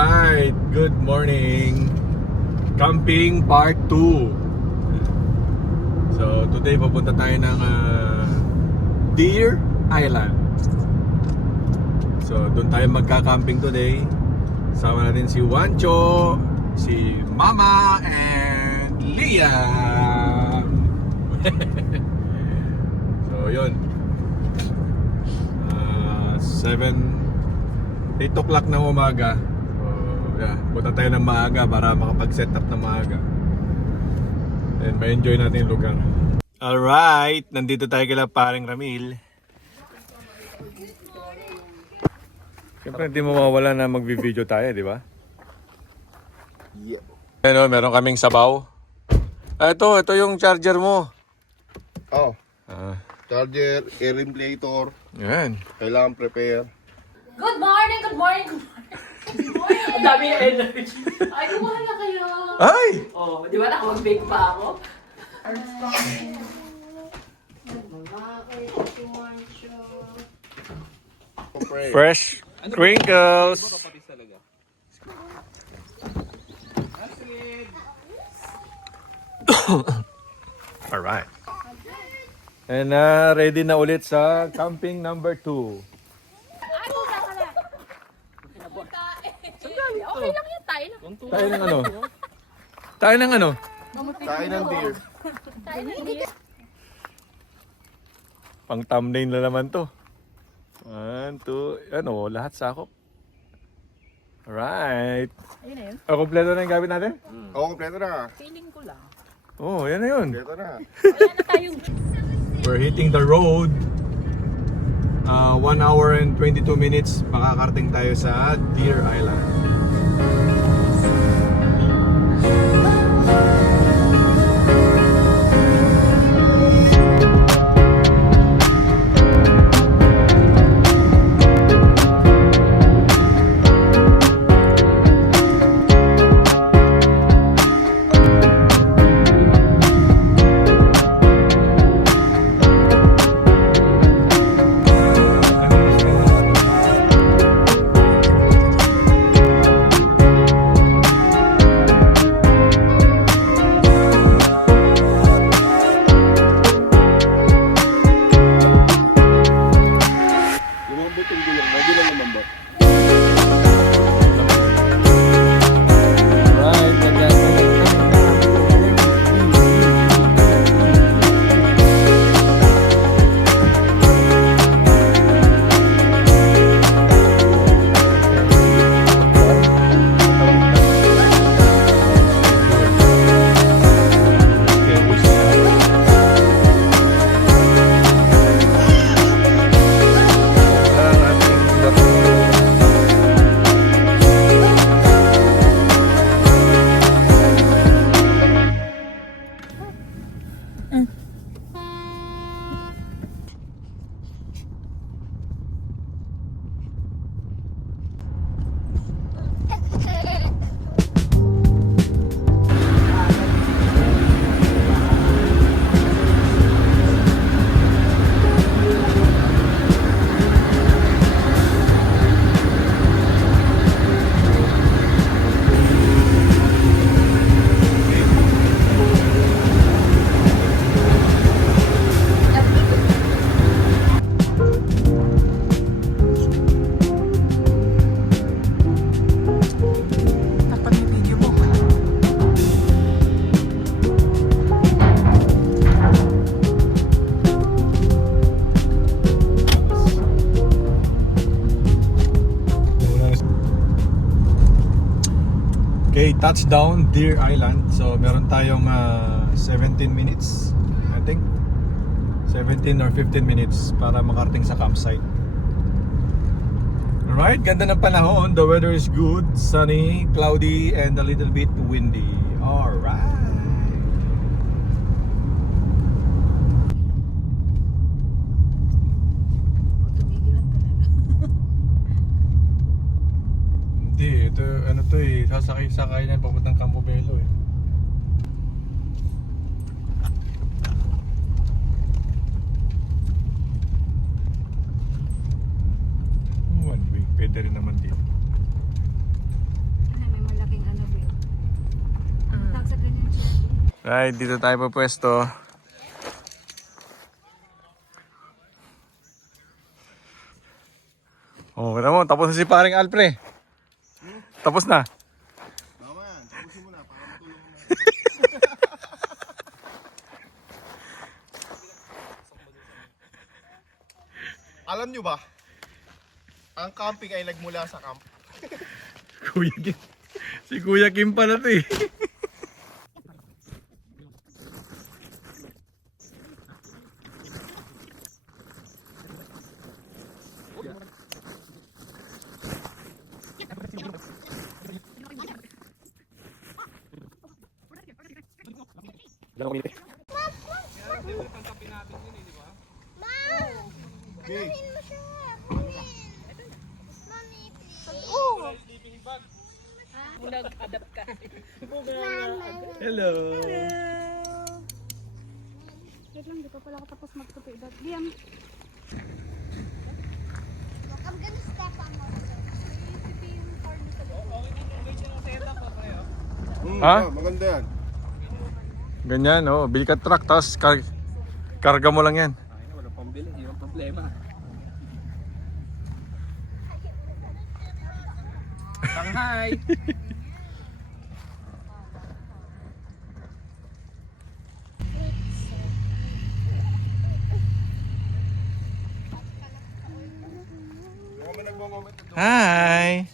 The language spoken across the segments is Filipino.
Alright, good morning. Camping part 2. So today pupunta tayo ng Deer Island. So doon tayo magka-camping today. Sama natin si Wancho, si Mama, and Liam. So yun, 8 o'clock ng umaga. So yeah, punta tayo ng maaga para makapag-set up ng maaga. And ma-enjoy natin yung lugar. Alright, nandito tayo kila paring Ramil. Siyempre hindi mo mawala na mag-video tayo, di ba? Yeah. Ano, meron kaming sabaw. Ito yung charger mo. Oh, Ah, charger, air inflator, yan. kailangan prepare. Good morning, good morning, good morning. Good morning. Ang dami yung energy. Ay, kumuha na kayo. Ay! Oh, di ba nakapag-bake pa ako? Prepare. Fresh crinkles. Alright. And ready na ulit sa camping number 2. Okay lang yan, tayo lang. Tayo ng ano? Tayo ng ano? Tayo ng deer. Pang thumbnail na naman to. 1, 2, ano, lahat sakop. Alright. Ayun na yun. Kompleto na yung gamit natin? Oo, kompleto na. Feeling ko lang. Oh, yan na yun. Kompleto na. Wala na tayong... We're hitting the road. 1 hour and 22 minutes. Makakarating tayo sa Deer Island. Lumambot yung gulong mo, di lang lumambot. Okay, touchdown Deer Island. So meron tayong 17 minutes, I think 17 or 15 minutes para makarating sa campsite. Alright, ganda ng panahon. The weather is good, sunny, cloudy, and a little bit windy. Alright. Hindi, ito ano to eh, sasakay na papuntang Campo Belo eh. One way, pwede rin naman dito. Right, dito tayo pwesto. Oh, kita mo, tapos na si paring Alpre. Tapos na. Tama yan, tapusin mo na para matulungan na. Alam nyo ba, ang camping ay nagmula sa camp. Kuya Kim. Si Kuya Kim pala to eh. Okay. Nag-adapt ka. Hello. Wait lang, di pa pala ako tapos magtupi. Liam. Look, I'm gonna step on one. Ha? Maganda yan. Ganyan, oh. Bili ka truck, tapos karga mo lang yan. Walang pambili, hindi yung problema. Shanghai! Hi!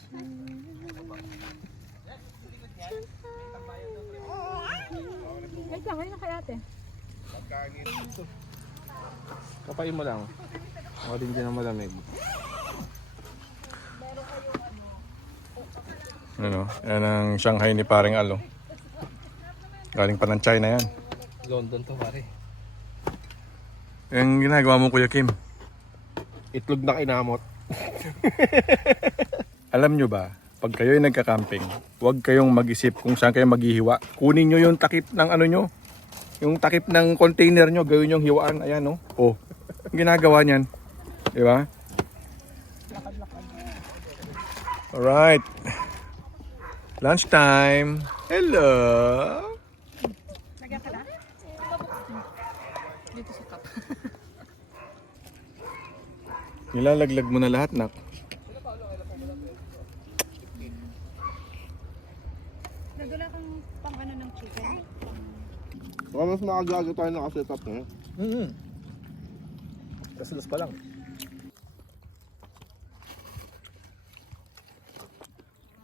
Wait lang, ayun na kay ate. Kapain mo lang. Ako din din ang malamig. Ano, yan ang Shanghai ni paring Alo. Galing pa ng China yan. London to pare. Yung ginagawa mo, Kuya Kim. Itlog na kinamot. Alam nyo ba, pag kayo'y nagka-camping, huwag kayong mag-isip kung saan kayo maghihiwa. Kunin nyo yung takip ng ano nyo. Yung takip ng container nyo, gawin yung hiwaan. Ayan, no? Oh, yung ginagawa niyan. Di ba? Alright. Lunchtime. Hello. Lagyan ka na? Dito sa cup. Nilalaglag mo na lahat, nak. Nagdala kang pang ano ng chicken. Baka mas makagaga tayo nakasetup na yun. Kasulas pa lang.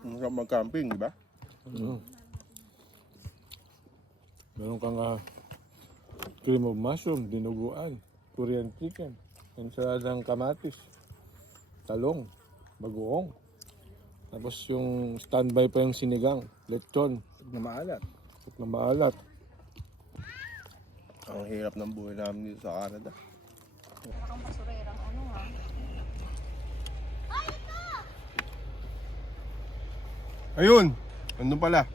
Masarap mag-camping, di ba? Meron kang cream of mushroom, dinuguan, Korean chicken, ensaladang kamatis, talong, bagoong. Tapos yung standby pa yung sinigang, lechon, Na maalat. na maalat. Ang hirap ng buhay namin dito sa Canada. Nakang basurerang ano ha. Ayun! Andun pala.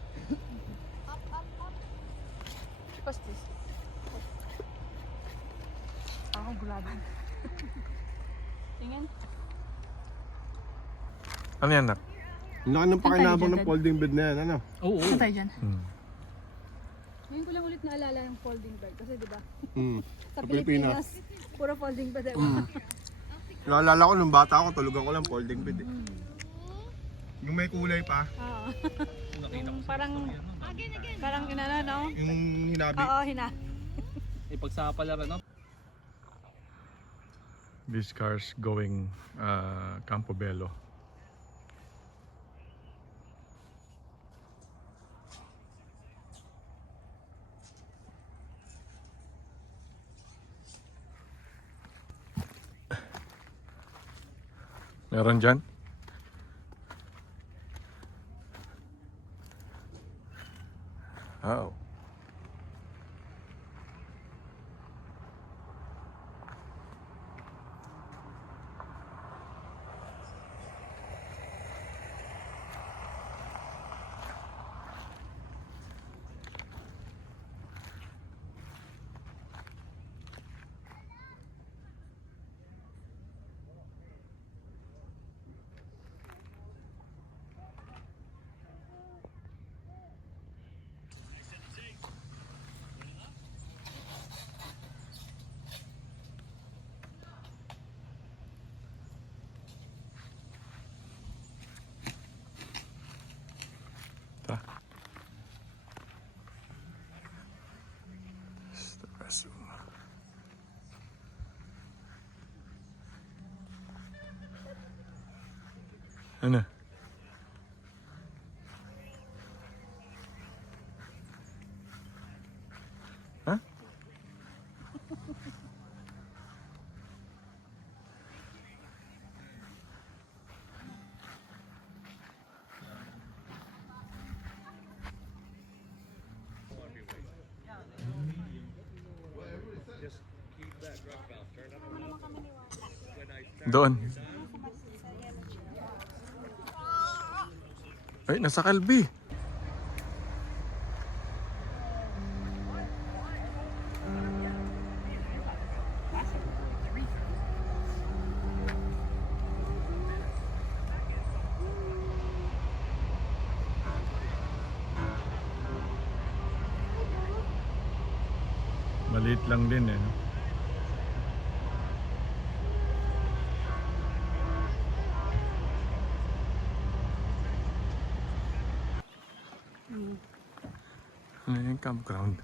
What's this? Ako gulado. Tingin. Ano yan, nak? Ang laki ng pakinabang ng folding bed na yan, ano? Oo. Ano tayo dyan? Hmm. Ngayon ko lang ulit naalala yung folding bed. Kasi diba, Hmm. sa Sa Pilipinas. Pilipinas, puro folding bed. Naalala ko nung bata ako, tulugan ko lang folding bed eh. Yung may kulay pa, Oo. Yung parang inano, no? yung hinabi. Oo, hina. Ipagsapalaran, no? These cars going Campobello. Meron dyan? Oh. Ano? Huh? Doon. Ay, nasa Kalbi. Maliit lang din eh. No? Ano yung campground?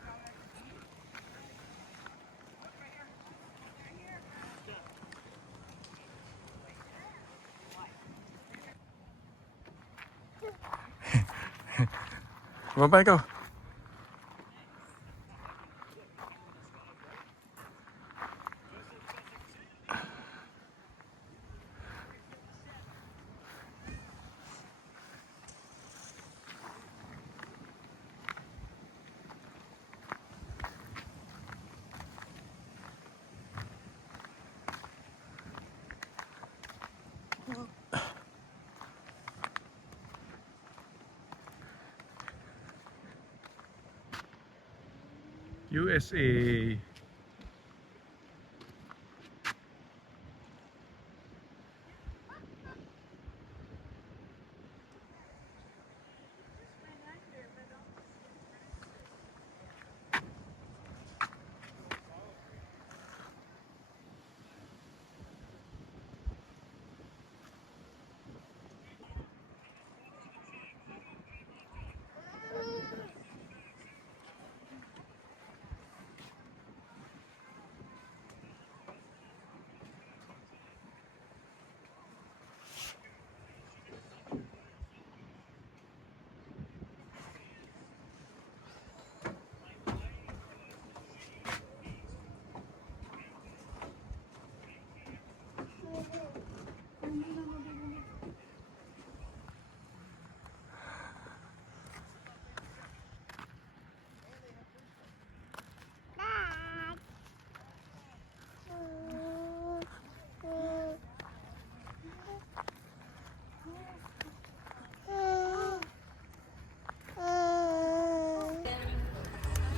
Baba ikaw. USA.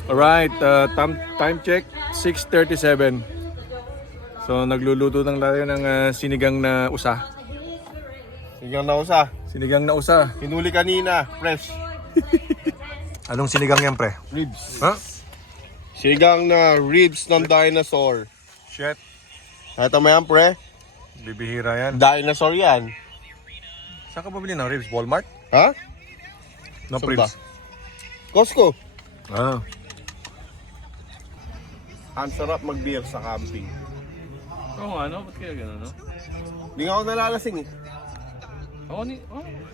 Alright, time check, 6:37. So nagluluto ng tayo ng sinigang na usa. Sinigang na usa. Sinigang na usa. Hinuli kanina, fresh. Anong sinigang yan, pre? Ribs. Ha? Sinigang na ribs ng dinosaur. Shit. Ito mo yan, pre. Bibihira yan. Dinosaur yan. Saan ka bumili ng ribs? Walmart? Ha? No Saan ba? ribs. Costco. Ah. Ang sarap mag-beer sa camping. Oo nga, no? Ba't kaya gano'n, no? Hindi nga ako nalalasing eh.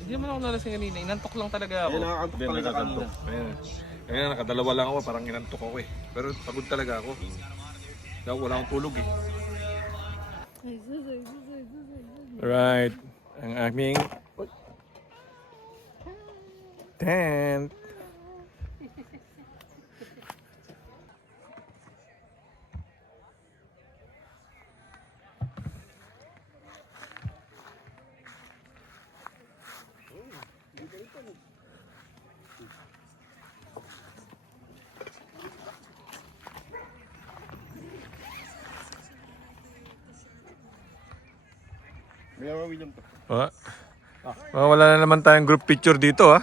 Hindi naman ako nalasing kanina. Inantok lang talaga ako. Ayun, nakakantok Hindi, talaga nakakantok. kanina. Ayan. Kaya nakadalawa lang ako, parang inantok ako eh. Pero pagod talaga ako. Kaya wala akong tulog eh. Alright. Ang aming tent. Bigyan mo William to. Wala na naman tayong group picture dito ah.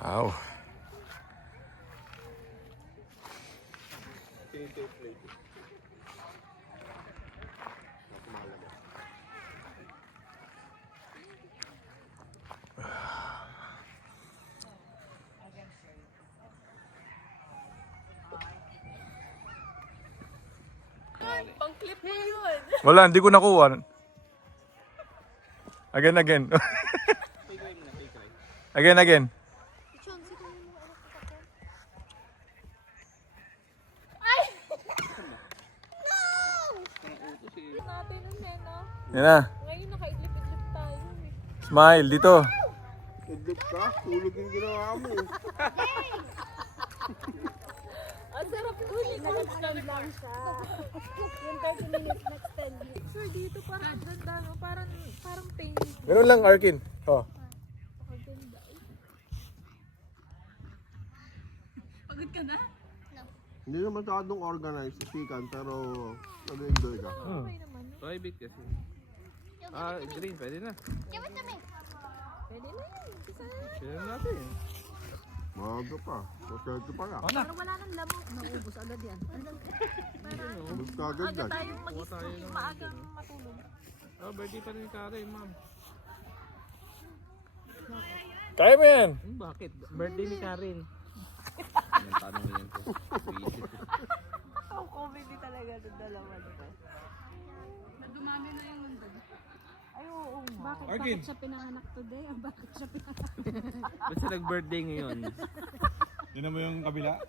Wow. Pang-clip mo yun. Wala, hindi ko nakuha. Again. Again. Natin ang mena. Yan na. Ngayon nakaidlip-idlip tayo. Smile, dito. Nagdip ka? Tulog yung ginawa mo. Ang sarap huli ko. lang siya. Yung 30 minutes next 10 minutes. Sir, dito parang ang ganda, no? Parang pain. Ganun lang, Arkin. Oh. Pagod ka na? Hindi naman masyadong organized si Sikan, pero nag-enjoy ka. Okay naman. Private kasi. Green, pwede na. Give it to me. Pwede na yun. Isa na. Share na natin. Maaga pa. Maswerte pa lang. Pero wala nang lamok. Naubos agad yan. Ubus ka agad Aga dyan. tayong mag-isip. Maagang matulog. Birthday pa rin ni Karen, ma'am. Kaya mo yan. Bakit? Birthday ni Karen. Yung tanong niyan ko. Ang comedy talaga ng dalawa nito. Nagdumami na yung mundo. Ay, oo nga. Bakit siya pinanganak today? Bakit siya pinanganak? Basta nag-birthday ngayon. Tignan mo yung kabila.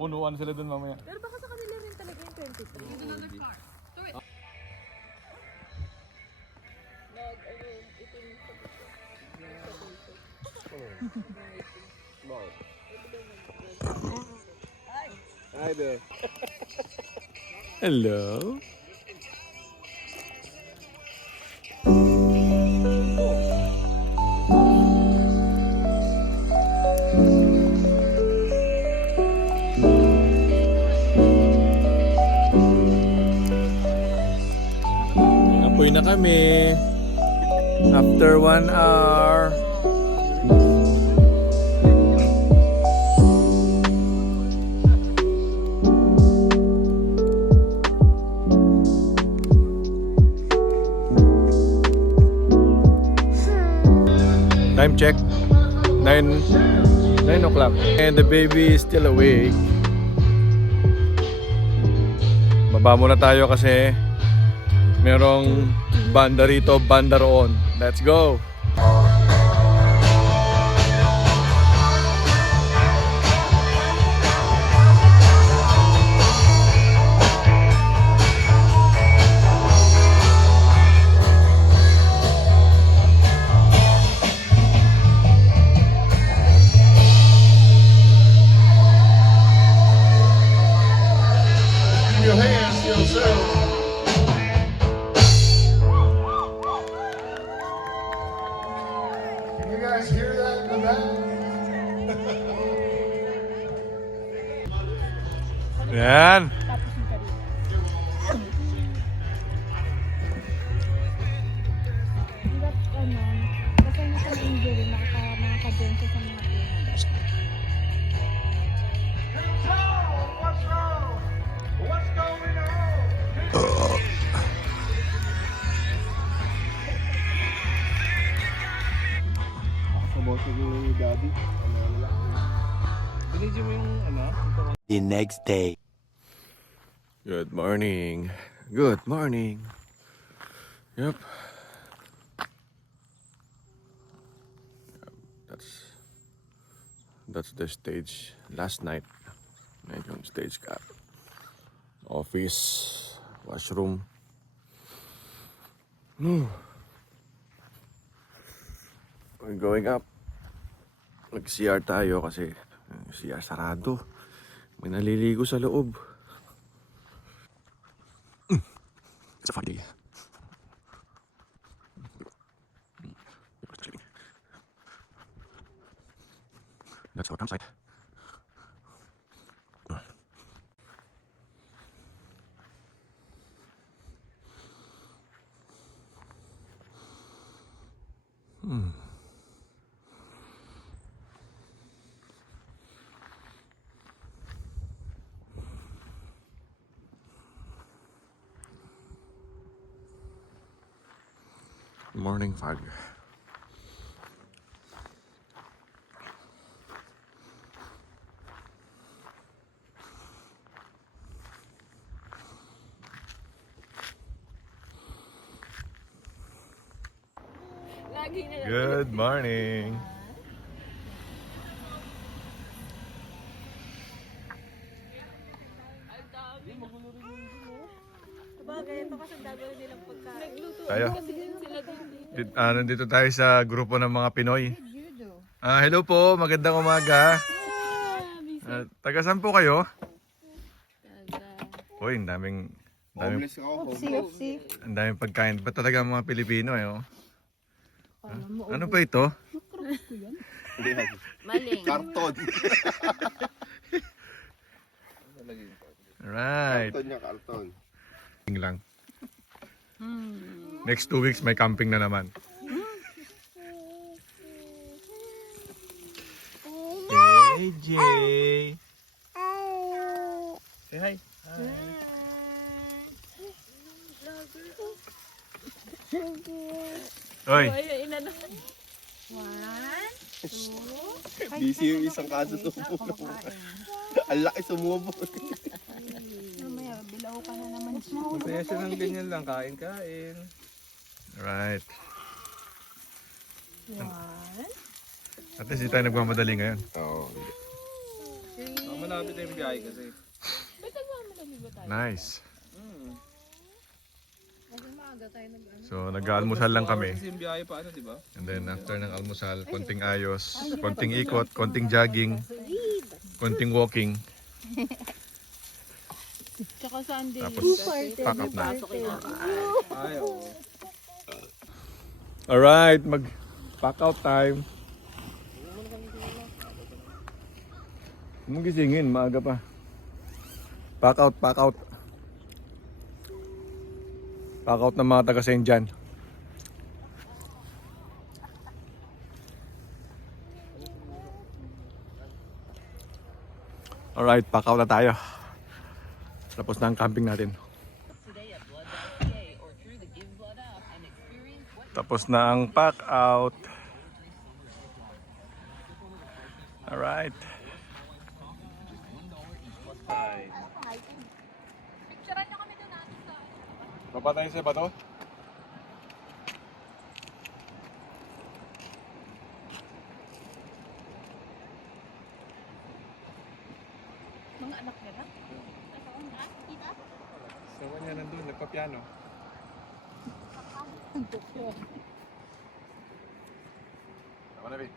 Punuan sila dun mamaya. Pero baka sa kanila rin talaga yung 23. Hi there. Hello. Apoy na kami. After 1 hour. Time check. 9 o'clock. And the baby is still awake. Baba muna tayo kasi merong banda rito, banda roon. Let's go! Yan. Hanggat basta hindi siya injury, makaka-dyan siya sa mga players. Kabosa ko yung daddy. Binidyo mo yung ano? The next day. Good morning. Good morning. Yep. That's the stage last night. Ngayon yung stage cap. Office, washroom. We're going up. Nag-CR tayo kasi CR sarado. May naliligo sa loob. It's a fun day. That's our campsite. Morning fog. Good morning. Bagay, ito kasi dagol nilang pagkain. Tayo. Nandito tayo sa grupo ng mga Pinoy. Hello po, magandang umaga. Taga saan po kayo? Uy, ang daming Homeless ako. ang daming pagkain. Ba't talaga ang mga Pilipino eh, oh? Ano pa ito? Maling. Karton. Alright. Karton niya, karton. Lang. Next 2 weeks may camping na naman. AJ. Say hi. Oy. Busy yung isang kaso sumubo. Ang laki sumubo. Mamaya, bilaw ka na naman. Kaya siya ng ganyan lang, kain-kain. Alright. At least di tayo nagmamadali ngayon. Oo. Malapit na yung biyahe kasi. Nice. So nag-aalmusal lang kami. Kasi yung biyahe pa ano, di ba? And then after ng almusal, konting ayos, konting ikot, konting jogging, konting walking. Tsaka Sunday. Tapos pack up na. Ay, oo. Alright, mag-pack out time. Huwag mong gisingin, maaga pa. Pack out, pack out. Pack out ng mga taga St. John. Alright, pack out na tayo. Tapos na ang camping natin. Tapos na ang pack out. Alright. Picturean nyo kami doon natin sa... Baba tayo sa bato? Mga anak nila. Sa kanya nandun, nagpa-piano. Tama na, babe.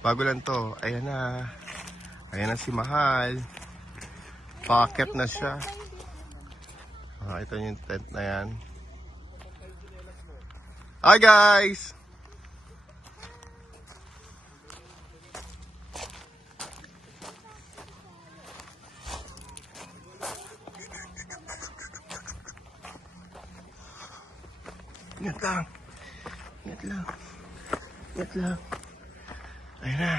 Bago lang to. Ayan na. Ayan na si Mahal. Pocket na siya. Ito yung tent na yan. Hi guys! Ingat lang. Ingat lang. Ingat lang. Ayan na.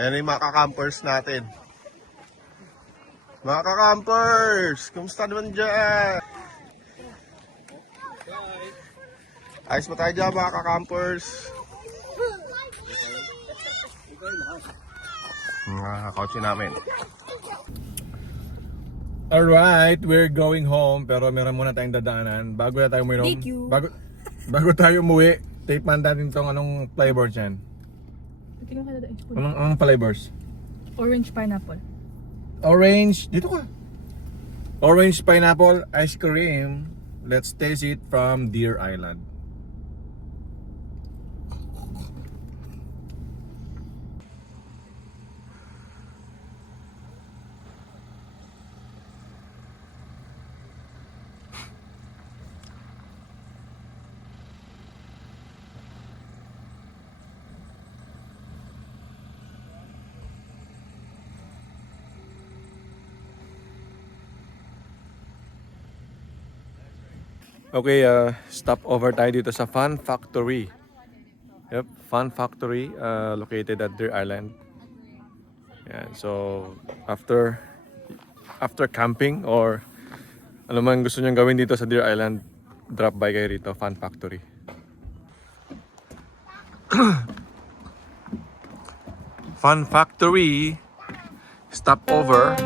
Ayan yung mga kakampers natin. Mga kakampers! Kumusta naman dyan? Ayos ba tayo dyan mga kakampers? Mga kakotse namin. Alright, we're going home pero meron muna tayong dadaanan bago na tayo uminom. Thank you. Bago tayo umuwi, take man natin tong anong flavors yan. Tingnan ka na doon. Anong flavors? Orange pineapple. Orange, dito ka. Orange pineapple ice cream. Let's taste it from Deer Island. Okay, stop over tayo dito sa Fun Factory. Yep, Fun Factory located at Deer Island. Yan, so after camping or ano man gusto niyong gawin dito sa Deer Island, drop by kayo rito, Fun Factory. Fun Factory, stop over.